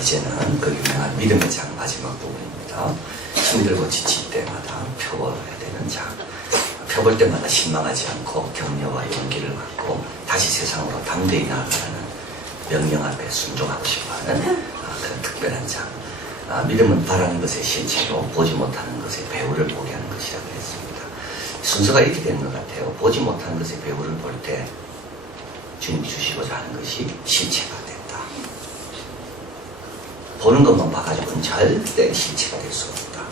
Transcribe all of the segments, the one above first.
이제는 그 유명한 믿음의 장 마지막 부분입니다. 힘들고 지칠 때마다 펴버려야 되는 장. 펴볼 때마다 실망하지 않고 격려와 용기를 갖고 다시 세상으로 담대히 나아가는 명령 앞에 순종하고 싶어하는 그런 특별한 장. 믿음은 바라는 것의 실체로 보지 못하는 것의 배후를 보게 하는 것이라고 했습니다. 순서가 이렇게 되는 것 같아요. 보지 못하는 것의 배후를 볼 때 주님이 주시고자 하는 것이 실체가 된다. 보는 것만 봐가지고는 절대 실체가 될 수 없다.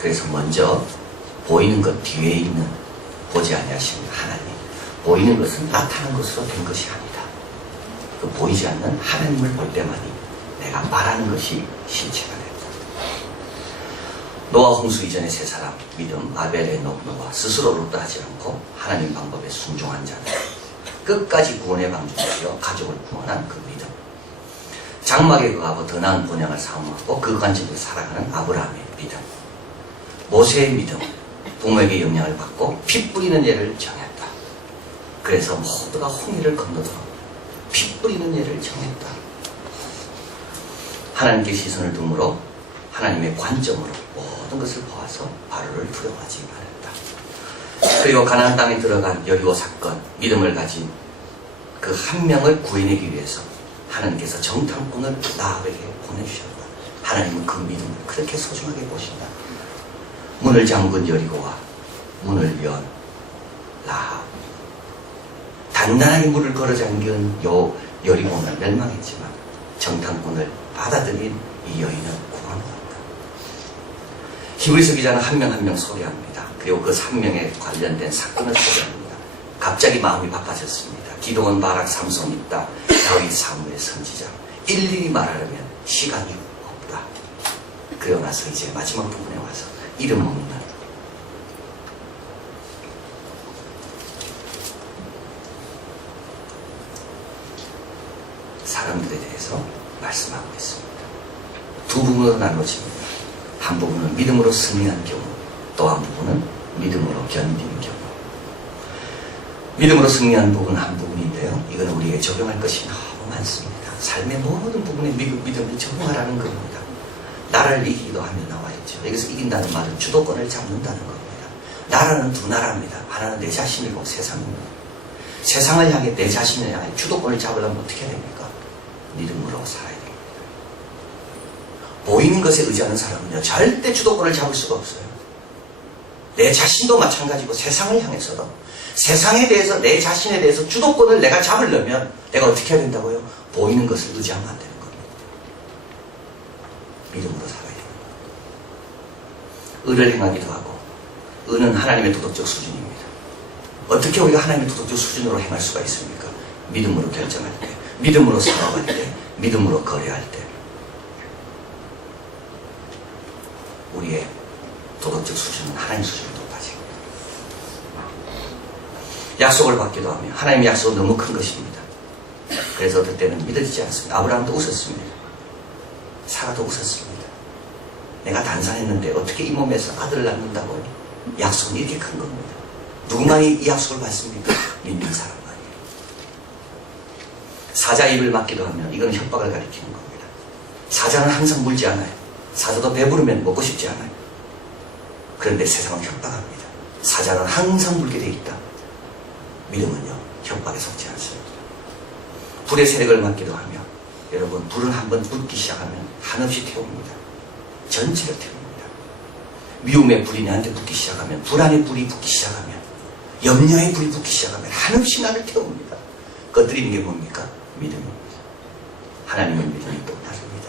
그래서 먼저 보이는 것 뒤에 있는 보지 아니하시는 하나님, 보이는 것은 나타난 것으로 된 것이 아니다. 그 보이지 않는 하나님을 볼 때만이 내가 말하는 것이 실체가 된다. 노아 홍수 이전의 세 사람 믿음, 아벨의 노아 스스로로도 하지 않고 하나님 방법에 순종한 자들, 끝까지 구원의 방주되어 가족을 구원한 그 믿음, 장막에 거하고 더 나은 본향을 사모하고 그 관점을 살아가는 아브라함의 믿음, 모세의 믿음, 부모에게 영향을 받고 피 뿌리는 예를 정했다. 그래서 모두가 홍해를 건너도록 피 뿌리는 예를 정했다. 하나님께 시선을 둠으로 하나님의 관점으로 모든 것을 보아서 바로를 두려워하지 말았다. 그리고 가나안 땅에 들어간 여리고 사건, 믿음을 가진 그 한 명을 구해내기 위해서 하나님께서 정탐꾼을 라합에게 보내주셨다. 하나님은 그 믿음을 그렇게 소중하게 보신다. 문을 잠근 여리고와 문을 연 라합, 단단하게 문을 걸어 잠긴 여리고는 멸망했지만 정탐꾼을 받아들인 이 여인은 구원받았다. 히브리서 기자는 한 명 한 명 소개합니다. 그리고 그 3명에 관련된 사건을 소개합니다. 갑자기 마음이 바빠졌습니다. 기도원, 바락, 삼손 있다. 다윗, 사무엘, 선지자. 일일이 말하려면 시간이 없다. 그러고 나서 이제 마지막 부분에 와서 이름 없는 사람들에 대해서 말씀하고 있습니다. 두 부분으로 나눠집니다. 한 부분은 믿음으로 승리한 경우, 또 한 부분은 믿음으로 견딘 경우. 믿음으로 승리한 부분 한 부분인데요. 이거는 우리에게 적용할 것이 너무 많습니다. 삶의 모든 부분에 믿음을 적용하라는 겁니다. 나라를 이기기도 하며 나와 있죠. 여기서 이긴다는 말은 주도권을 잡는다는 겁니다. 나라는 두 나라입니다. 하나는 내 자신이고 세상입니다. 세상을 향해 내 자신을 향해 주도권을 잡으려면 어떻게 해야 됩니까? 믿음으로 살아야 됩니다. 보이는 것에 의지하는 사람은요, 절대 주도권을 잡을 수가 없어요. 내 자신도 마찬가지고 세상을 향해서도 세상에 대해서 내 자신에 대해서 주도권을 내가 잡으려면 내가 어떻게 해야 된다고요? 보이는 것을 의지하면 안 되는 겁니다. 믿음으로 살아야 됩니다. 의를 행하기도 하고, 의는 하나님의 도덕적 수준입니다. 어떻게 우리가 하나님의 도덕적 수준으로 행할 수가 있습니까? 믿음으로 결정할 때, 믿음으로 살아갈 때, 믿음으로 거래할 때. 우리의 도덕적 수준은 하나님 수준이 높아집니다. 약속을 받기도 하며 하나님의 약속은 너무 큰 것입니다. 그래서 어떨 때는 믿어지지 않습니다. 아브라함도 웃었습니다. 사라도 웃었습니다. 내가 단산했는데 어떻게 이 몸에서 아들을 낳는다고요? 약속은 이렇게 큰 겁니다. 누구만이 이 약속을 받습니까? 믿는 사람만이에요. 사자 입을 막기도 하며 이거는 협박을 가리키는 겁니다. 사자는 항상 물지 않아요. 사자도 배부르면 먹고 싶지 않아요. 그런데 세상은 협박합니다. 사자는 항상 물게 돼 있다. 믿음은요, 협박에 속지 않습니다. 불의 세력을 막기도 하며, 여러분, 불은 한번 붙기 시작하면 한없이 태웁니다. 전체를 태웁니다. 미움의 불이 나한테 붙기 시작하면, 불안의 불이 붙기 시작하면, 염려의 불이 붙기 시작하면 한없이 나를 태웁니다. 꺼뜨리는 게 뭡니까? 믿음입니다. 하나님의 믿음이 또 다릅니다.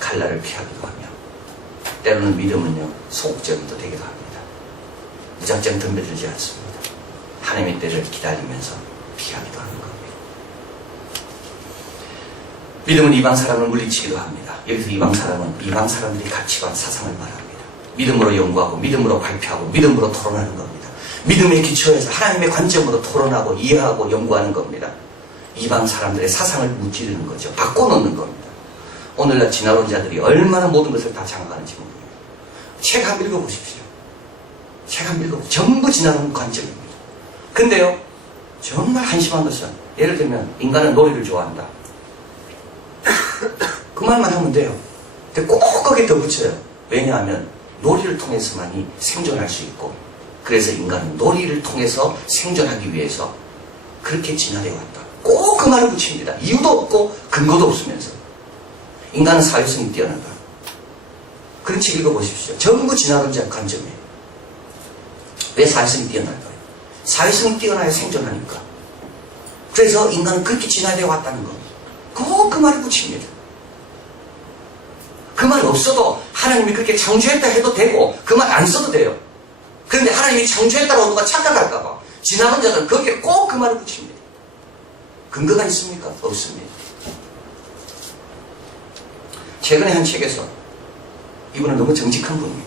칼날을 피하기도 하며, 때로는 믿음은요, 소극적이도 되기도 합니다. 무작정 덤벼들지 않습니다. 하나님의 때를 기다리면서 피하기도 하는 겁니다. 믿음은 이방 사람을 물리치기도 합니다. 여기서 이방 사람은 이방 사람들의 가치관, 사상을 말합니다. 믿음으로 연구하고, 믿음으로 발표하고, 믿음으로 토론하는 겁니다. 믿음의 기초에서 하나님의 관점으로 토론하고, 이해하고, 연구하는 겁니다. 이방 사람들의 사상을 무찌르는 거죠. 바꿔놓는 겁니다. 오늘날 진화론자들이 얼마나 모든 것을 다 장악하는지 모릅니다. 책 한번 읽어보십시오. 책 한번 읽어보십시오. 전부 진화론 관점입니다. 근데요, 정말 한심한 것은, 예를 들면 인간은 놀이를 좋아한다. 그 말만 하면 돼요. 근데 꼭 거기에 더 붙여요. 왜냐하면 놀이를 통해서만이 생존할 수 있고, 그래서 인간은 놀이를 통해서 생존하기 위해서 그렇게 진화되어 왔다. 꼭 그 말을 붙입니다. 이유도 없고 근거도 없으면서. 인간은 사회성이 뛰어나다. 그런 책 읽어보십시오. 전부 진화론적 관점이에요. 왜 사회성이 뛰어날까요? 사회성이 뛰어나야 생존하니까. 그래서 인간은 그렇게 진화되어 왔다는 거. 꼭 그 말을 붙입니다. 그 말 없어도 하나님이 그렇게 창조했다 해도 되고, 그 말 안 써도 돼요. 그런데 하나님이 창조했다고 누가 착각할까봐 진화론자들은 거기에 꼭 그 말을 붙입니다. 근거가 있습니까? 없습니다. 최근에 한 책에서, 이분은 너무 정직한 분이에요.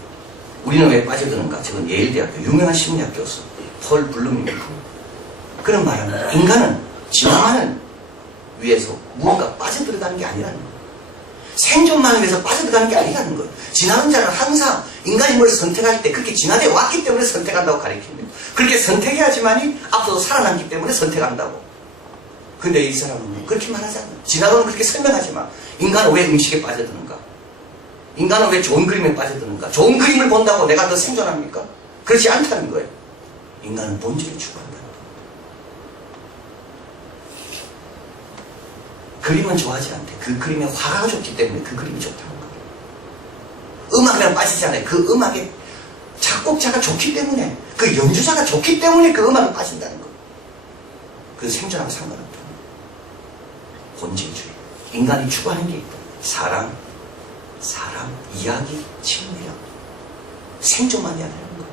우리는 왜 빠져드는가? 저건 예일대학교 유명한 심리학 교수 폴 블룸입니다. 그런 말은 인간은 진화만을 위해서 무언가 빠져들어가는 게 아니라는 거예요. 생존만을 위해서 빠져들어가는 게 아니라는 거예요. 진화론자는 항상 인간이 뭘 선택할 때 그렇게 진화되어 왔기 때문에 선택한다고 가르칩니다. 그렇게 선택해야지만이 앞으로 살아남기 때문에 선택한다고. 근데 이 사람은 그렇게 말하지 않아요. 진화론은 그렇게 설명하지만 인간은 왜 음식에 빠져드는가? 인간은 왜 좋은 그림에 빠져드는가? 좋은 그림을 본다고 내가 더 생존합니까? 그렇지 않다는 거예요. 인간은 본질을 추구한다는 거예요. 그림은 좋아하지 않대. 그 그림에 화가가 좋기 때문에 그 그림이 좋다는 거예요. 음악에는 빠지지 않아요. 그 음악에 작곡자가 좋기 때문에, 그 연주자가 좋기 때문에 그 음악에 빠진다는 거예요. 그 생존하고 상관없다는 거예요. 본질주의. 인간이 추구하는 게 있다. 사랑, 이야기, 친밀함. 생존만이 아니라는 거예요.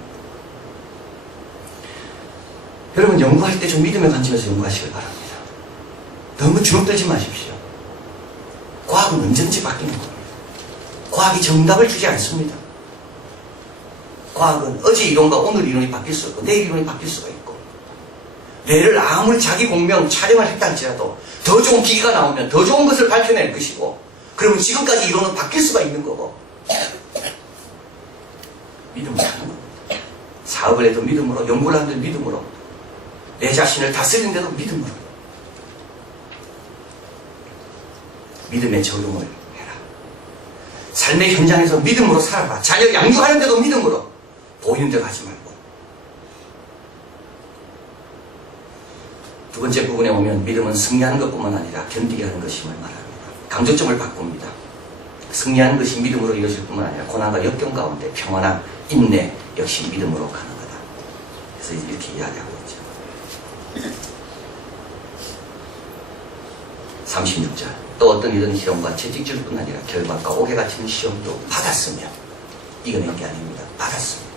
여러분, 연구할 때 좀 믿음의 관점에서 연구하시길 바랍니다. 너무 주눅들지 마십시오. 과학은 언제든지 바뀌는 겁니다. 과학이 정답을 주지 않습니다. 과학은 어제 이론과 오늘 이론이 바뀔 수 있고 내일 이론이 바뀔 수가 있고, 내일 아무리 자기 공명 촬영을 했다 할지라도 더 좋은 기기가 나오면 더 좋은 것을 밝혀낼 것이고, 그러면 지금까지 이론은 바뀔 수가 있는 거고. 믿음으로 하는 겁니다. 사업을 해도 믿음으로, 연구를 하는데도 믿음으로, 내 자신을 다스리는데도 믿음으로. 믿음의 적용을 해라. 삶의 현장에서 믿음으로 살아봐. 자녀 양육하는데도 믿음으로. 보이는 대로 하지 말고. 두 번째 부분에 오면 믿음은 승리하는 것뿐만 아니라 견디게 하는 것임을 말합니다. 강조점을 바꿉니다. 승리하는 것이 믿음으로 이루어질 뿐만 아니라 고난과 역경 가운데 평안한 인내 역시 믿음으로 가능하다. 그래서 이렇게 이야기하고 있죠. 36절. 또 어떤 이런 시험과 채찍질 뿐 아니라 결박과 옥에 갇히는 시험도 받았으며, 이겨낸 게 아닙니다. 받았습니다.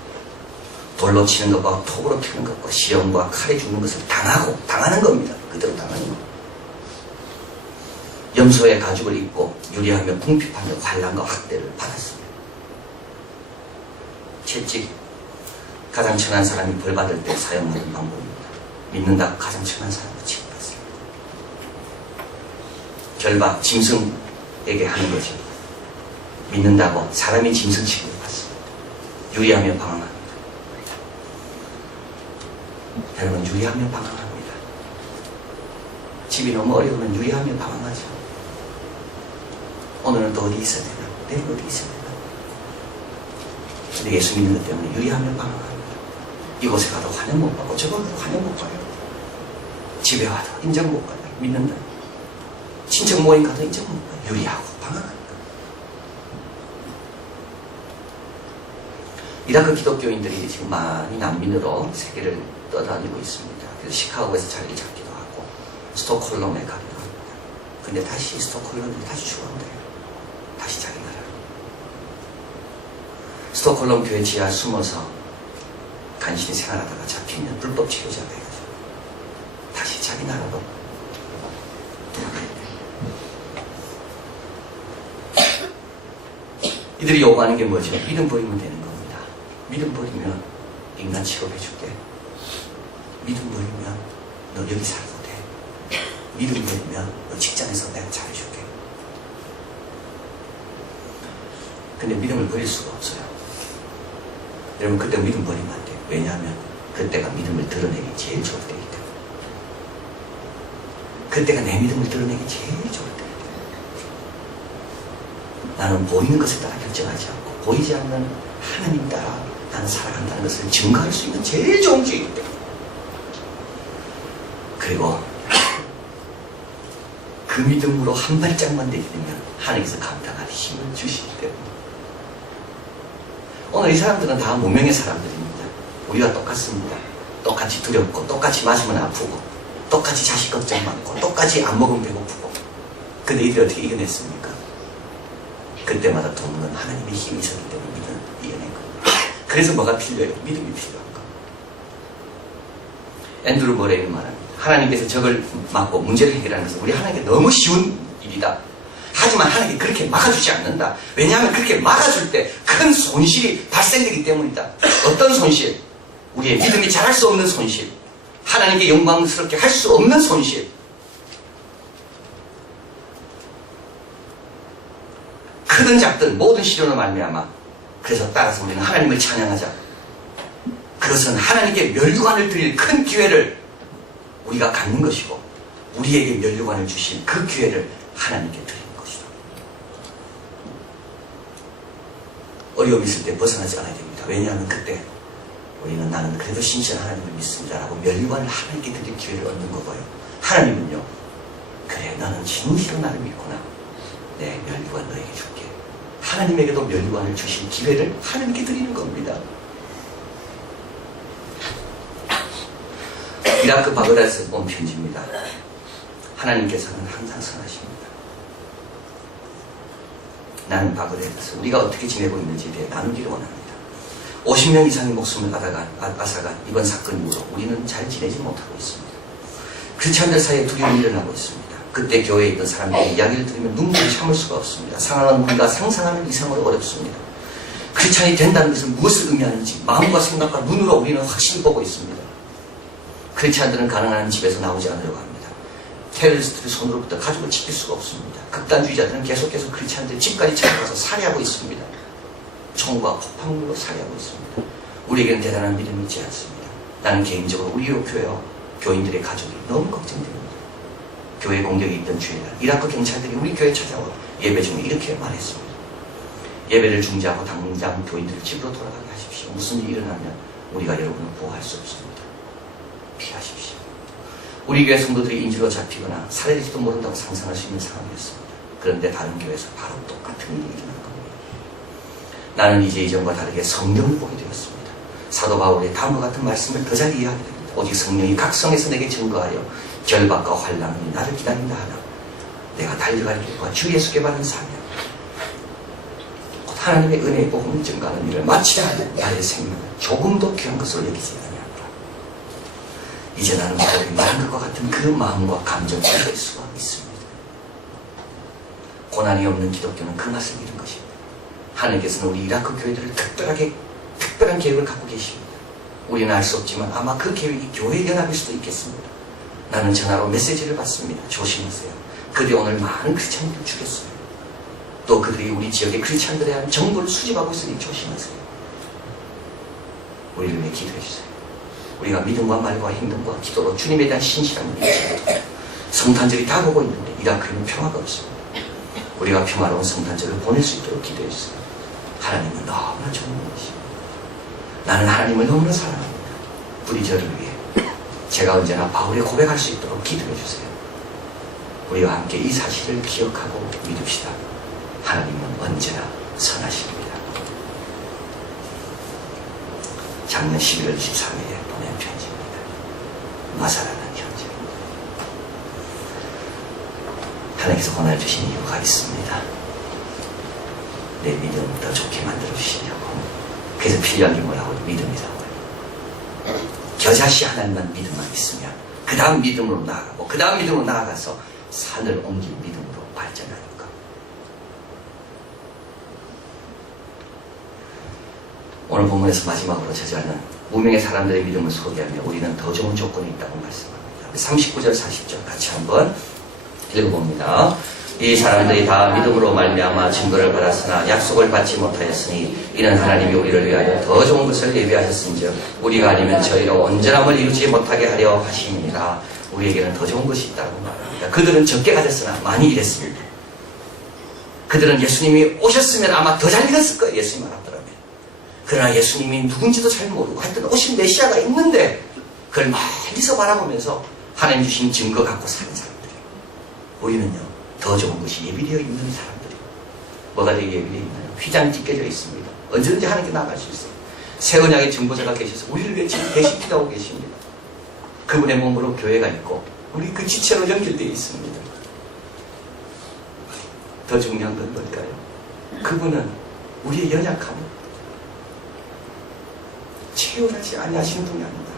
돌로 치는 것과 톱으로 피는 것과 시험과 칼에 죽는 것을 당하는 겁니다. 그대로 당하는 겁니다. 염소의 가죽을 입고 유리하며 궁핍하며 환난과 학대를 받았습니다. 채찍, 가장 천한 사람이 벌 받을 때 사용하는 방법입니다. 믿는다고 가장 천한 사람을 취급받습니다. 결박, 짐승에게 하는 거죠. 믿는다고 사람이 짐승 취급을 받습니다. 유리하며 방황합니다. 여러분, 유리하며 방황합니다. 집이 너무 어려우면 유리하며 방황하죠. 오늘은 또 어디 있어야 되나? 내일 어디 있어야 되나? 근데 예수 믿는 것 때문에 유리하며 방황합니다. 이곳에 가도 환영 못 받고 저곳에 가도 환영 못 받아요. 집에 와도 인정 못 받아요. 믿는다. 친척 모임 가도 인정 못 받아요. 유리하고 방황합니다. 이라크 기독교인들이 지금 많이 난민으로 세계를 떠다니고 있습니다. 그래서 시카고에서 자리를 잡기도 하고 스톡홀름에 가기도 합니다. 근데 다시 스톡홀름에 다시 죽어온대요. 다시 자기 나라. 스톡홀름 교회 지하 숨어서 간신히 생활하다가 잡히면 불법 치료자가 해가지고 다시 자기 나라로 돌아가야 돼요. 이들이 요구하는 게 뭐죠? 믿음 버리면 되는 겁니다. 믿음 버리면 인간 취급해줄게. 믿음 버리면 너 여기 살아도 돼. 믿음 버리면 너 직장에서 내가 잘해줄게. 근데 믿음을 버릴 수가 없어요. 여러분, 그때 믿음 버리면 안 돼요. 왜냐하면 그때가 믿음을 드러내기 제일 좋을 때이기 때문에. 그때가 내 믿음을 드러내기 제일 좋을 때이기 때문에. 나는 보이는 것에 따라 결정하지 않고 보이지 않는 하나님 따라 나는 살아간다는 것을 증거할 수 있는 제일 좋은 기회이기 때문에, 그리고 그 믿음으로 한 발짝만 내딛으면 하나님께서 감당할 힘을 주시기 때문에, 오늘 이 사람들은 다 무명의 사람들입니다. 우리가 똑같습니다. 똑같이 두렵고 똑같이 맞으면 아프고 똑같이 자식 걱정 많고 똑같이 안 먹으면 배고프고, 근데 이들이 어떻게 이겨냈습니까? 그때마다 돕는 하나님의 힘이 있었기 때문에 믿음을 이겨낸 겁니다. 그래서 뭐가 필요해요? 믿음이 필요한 거. 앤드루 머레이는 말합니다. 하나님께서 적을 막고 문제를 해결하는 것은 우리 하나님께 너무 쉬운 일이다. 하지만 하나님께 그렇게 막아주지 않는다. 왜냐하면 그렇게 막아줄 때 큰 손실이 발생되기 때문이다. 어떤 손실? 우리의 믿음이 잘할 수 없는 손실, 하나님께 영광스럽게 할 수 없는 손실, 크든 작든 모든 시련으로 말미암아. 그래서 따라서 우리는 하나님을 찬양하자. 그것은 하나님께 면류관을 드릴 큰 기회를 우리가 갖는 것이고, 우리에게 면류관을 주신 그 기회를 하나님께 드리는 것이다. 어려움이 있을 때 벗어나지 않아야 됩니다. 왜냐하면 그때 우리는 나는 그래도 신실한 하나님을 믿습니다 라고 면류관을 하나님께 드릴 기회를 얻는 거고요. 하나님은요, 그래 너는 진실로 나를 믿구나, 내 면류관 너에게 줄게. 하나님에게도 면류관을 주신 기회를 하나님께 드리는 겁니다. 이라크 바그다드에서 온 편지입니다. 하나님께서는 항상 선하십니다. 나는 바그다드에서 우리가 어떻게 지내고 있는지에 대해 나누기를 원합니다. 50명 이상의 목숨을 앗아간 이번 사건 이후로 우리는 잘 지내지 못하고 있습니다. 크리스찬들 사이에 두려움이 일어나고 있습니다. 그때 교회에 있던 사람들의 이야기를 들으면 눈물을 참을 수가 없습니다. 상황은 우리가 상상하는 이상으로 어렵습니다. 크리스찬이 된다는 것은 무엇을 의미하는지 마음과 생각과 눈으로 우리는 확실히 보고 있습니다. 크리스찬들은 가능한 한 집에서 나오지 않으려고 합니다. 테러리스트의 손으로부터 가족을 지킬 수가 없습니다. 극단주의자들은 계속해서 크리스찬들의 집까지 찾아가서 살해하고 있습니다. 총과 폭탄물로 살해하고 있습니다. 우리에게는 대단한 믿음이 있지 않습니다. 나는 개인적으로 우리 교회와 교인들의 가족이 너무 걱정됩니다. 교회 공격이 있던 주일날 이라크 경찰들이 우리 교회에 찾아와 예배 중에 이렇게 말했습니다. 예배를 중지하고 당장 교인들을 집으로 돌아가게 하십시오. 무슨 일이 일어나면 우리가 여러분을 보호할 수 없습니다. 피하십시오. 우리 교회 성도들이 인질로 잡히거나 살해될지도 모른다고 상상할 수 있는 상황이었습니다. 그런데 다른 교회에서 바로 똑같은 일이 일어난 겁니다. 나는 이제 이전과 다르게 성경을 보게 되었습니다. 사도 바울의 다음과 같은 말씀을 더 잘 이해하게 됩니다. 오직 성령이 각성해서 내게 증거하여 결박과 환난이 나를 기다린다 하나 내가 달려갈 길과 주 예수께 받은 사명, 곧 하나님의 은혜의 복음을 증거하는 일을 마치려 하는 나의 생명을 조금도 귀한 것으로 여기지 아니하노라. 이제 나는 바울이 말한 것과 같은 그 마음과 감정을 느낄 수가 있습니다. 고난이 없는 기독교는 그 맛을 잃은 것입니다. 하나님께서는 우리 이라크 교회들을 특별한 계획을 갖고 계십니다. 우리는 알 수 없지만 아마 그 계획이 교회 연합일 수도 있겠습니다. 나는 전화로 메시지를 받습니다. 조심하세요. 그들이 오늘 많은 크리스찬들을 죽였어요. 또 그들이 우리 지역의 크리스찬들에 대한 정보를 수집하고 있으니 조심하세요. 우리를 위해 기도해 주세요. 우리가 믿음과 말과 행동과 기도로 주님에 대한 신실함을 잃지 못합니다. 성탄절이 다가오고 있는데 이라크에는 평화가 없습니다. 우리가 평화로운 성탄절을 보낼 수 있도록 기도해 주세요. 하나님은 너무나 좋은 분이십니다. 나는 하나님을 너무나 사랑합니다. 부디 저를 위해 제가 언제나 바울에 고백할 수 있도록 기도해 주세요. 우리와 함께 이 사실을 기억하고 믿읍시다. 하나님은 언제나 선하십니다. 작년 11월 23일에 보낸 편지입니다. 마사라는 형제입니다. 하나님께서 권한을 주신 이유가 있습니다. 내 믿음을 더 좋게 만들어 주시려고. 그래서 필요한 게 뭐라고? 믿음이라고요. 겨자씨 하나님만 믿음만 있으면 그 다음 믿음으로 나아가고 그 다음 믿음으로 나아가서 산을 옮길 믿음으로 발전하니까. 오늘 본문에서 마지막으로 저자는 무명의 사람들의 믿음을 소개하며 우리는 더 좋은 조건이 있다고 말씀합니다. 39절 40절 같이 한번 읽어봅니다. 이 사람들이 다 믿음으로 말미암아 증거를 받았으나 약속을 받지 못하였으니 이는 하나님이 우리를 위하여 더 좋은 것을 예비하셨은즉 우리가 아니면 저희로 온전함을 이루지 못하게 하려 하시니라. 우리에게는 더 좋은 것이 있다고 말합니다. 그들은 적게 가졌으나 많이 일했습니다. 그들은 예수님이 오셨으면 아마 더 잘 믿었을 거예요. 예수님 알았더라면. 그러나 예수님이 누군지도 잘 모르고 하여튼 오신 메시아가 있는데 그걸 멀리서 바라보면서 하나님 주신 증거 갖고 사는 사람들이에요. 우리는요, 더 좋은 것이 예비되어 있는 사람들이에요. 뭐가 되게 예비되어 있나요? 휘장 찢겨져 있습니다. 언제든지 하나님께 나갈 수 있어요. 새 언약의 증거자가 계셔서 우리를 위해 지금 대신 기도하고 계십니다. 그분의 몸으로 교회가 있고 우리 그 지체로 연결되어 있습니다. 더 중요한 건 뭘까요? 그분은 우리의 연약함을 채워하지 아니하시는 분이 아니다.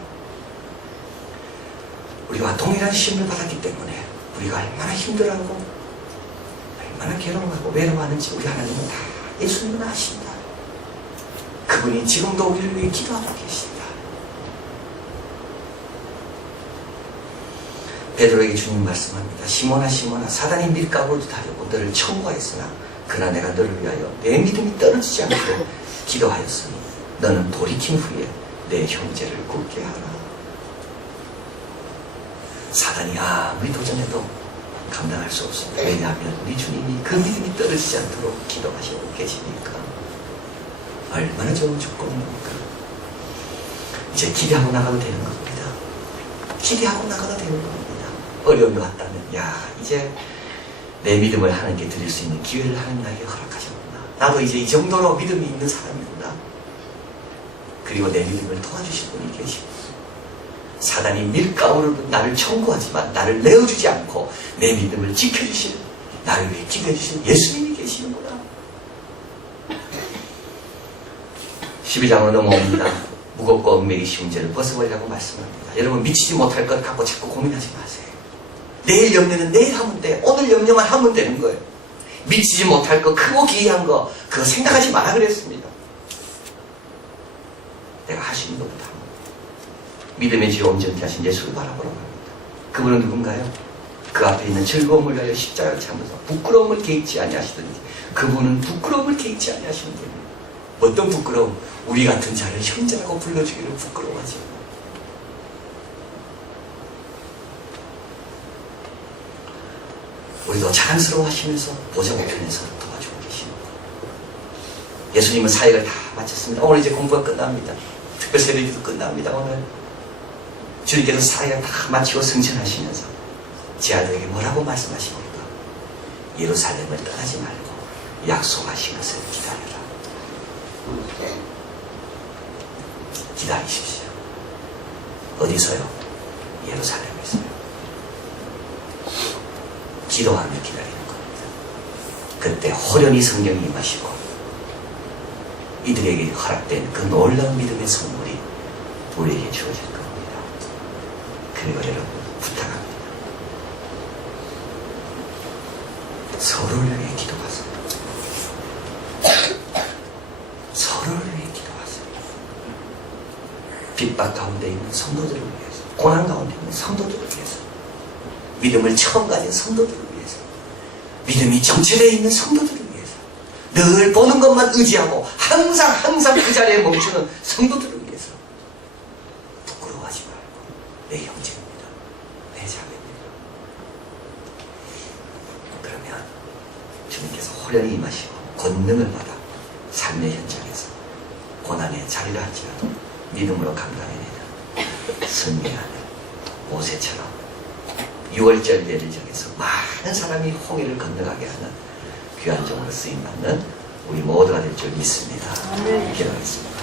우리와 동일한 시험을 받았기 때문에 우리가 얼마나 힘들어하고 얼마나 괴로워하고 외로워하는지 우리 하나님은 다 예수님은 아신다. 그분이 지금도 우리를 위해 기도하고 계신다. 베드로에게 주님 말씀합니다. 시몬아 시몬아 사단이 밀가루를 타려고 너를 청구하였으나 그러나 내가 너를 위하여 내 믿음이 떨어지지 않게 기도하였으니 너는 돌이킨 후에 내 형제를 굳게 하라. 사단이 아무리 도전해도 감당할 수 없습니다. 왜냐하면 우리 주님이 그 믿음이 떨어지지 않도록 기도하시고 계시니까. 얼마나 좋은 조건입니까? 이제 기대하고 나가도 되는 겁니다. 기대하고 나가도 되는 겁니다. 어려운 것 같다면 이제 내 믿음을 하나님께 드릴 수 있는 기회를 하나님 나에게 허락하셨구나. 나도 이제 이 정도로 믿음이 있는 사람이구나. 그리고 내 믿음을 도와주실 분이 계십니다. 사단이 밀가루로 나를 청구하지만 나를 내어주지 않고 내 믿음을 지켜주실, 나를 위해 기도해 주실 예수님이 계시는구나. 12장으로 넘어옵니다. 무겁고 얽매기 쉬운 죄를 벗어버리라고 말씀합니다. 여러분 미치지 못할 것 갖고 자꾸 고민하지 마세요. 내일 염려는 내일 하면 돼. 오늘 염려만 하면 되는 거예요. 미치지 못할 거, 크고 기이한 거 그거 생각하지 마라 그랬습니다. 내가 할 수 있는 것부터 합니다. 믿음의 지혜 온전케 하신 예수를 바라보라고 합니다. 그분은 누군가요? 그 앞에 있는 즐거움을 위하여 십자가를 참으면서 부끄러움을 개의치 아니하시든지 그분은 부끄러움을 개의치 아니하시는 분입니다. 어떤 부끄러움? 우리 같은 자를 형제라고 불러주기를 부끄러워하지. 우리도 자랑스러워 하시면서 보좌 우편에서 도와주고 계십니다. 예수님은 사역을 다 마쳤습니다. 오늘 이제 공부가 끝납니다. 특별 세례기도 끝납니다. 오늘 주님께서 사역을 다 마치고 승천하시면서 제 아들에게 뭐라고 말씀하십니까? 예루살렘을 떠나지 말고 약속하신 것을 기다려라. 기다리십시오. 어디서요? 예루살렘에서요. 기도하며 기다리는 겁니다. 그때 호련히 성령이 임하시고 이들에게 허락된 그 놀라운 믿음의 선물이 우리에게 주어질 겁니다. 그리고 여러분 부탁합니다. 서로를 위해 기도하세요. 서로를 위해 기도하세요. 핍박 가운데 있는 성도들을 위해서, 고난 가운데 있는 성도들을 위해서, 믿음을 처음 가진 성도들을 위해서, 믿음이 정체되어 있는 성도들을 위해서, 늘 보는 것만 의지하고 항상 그 자리에 멈추는 성도들을 위해서 부끄러워하지 말고 내 형제입니다. 내 자매입니다. 그러면 주님께서 호련히 임하시고 권능을 받아 삶의 현장에서 고난의 자리를 할지라도 믿음으로 감당해내는 승리하는 모세처럼 6월절 예를 정해서 많은 사람이 홍해를 건너가게 하는 귀한 종으로 쓰임받는 우리 모두가 될 줄 믿습니다. 기도하겠습니다.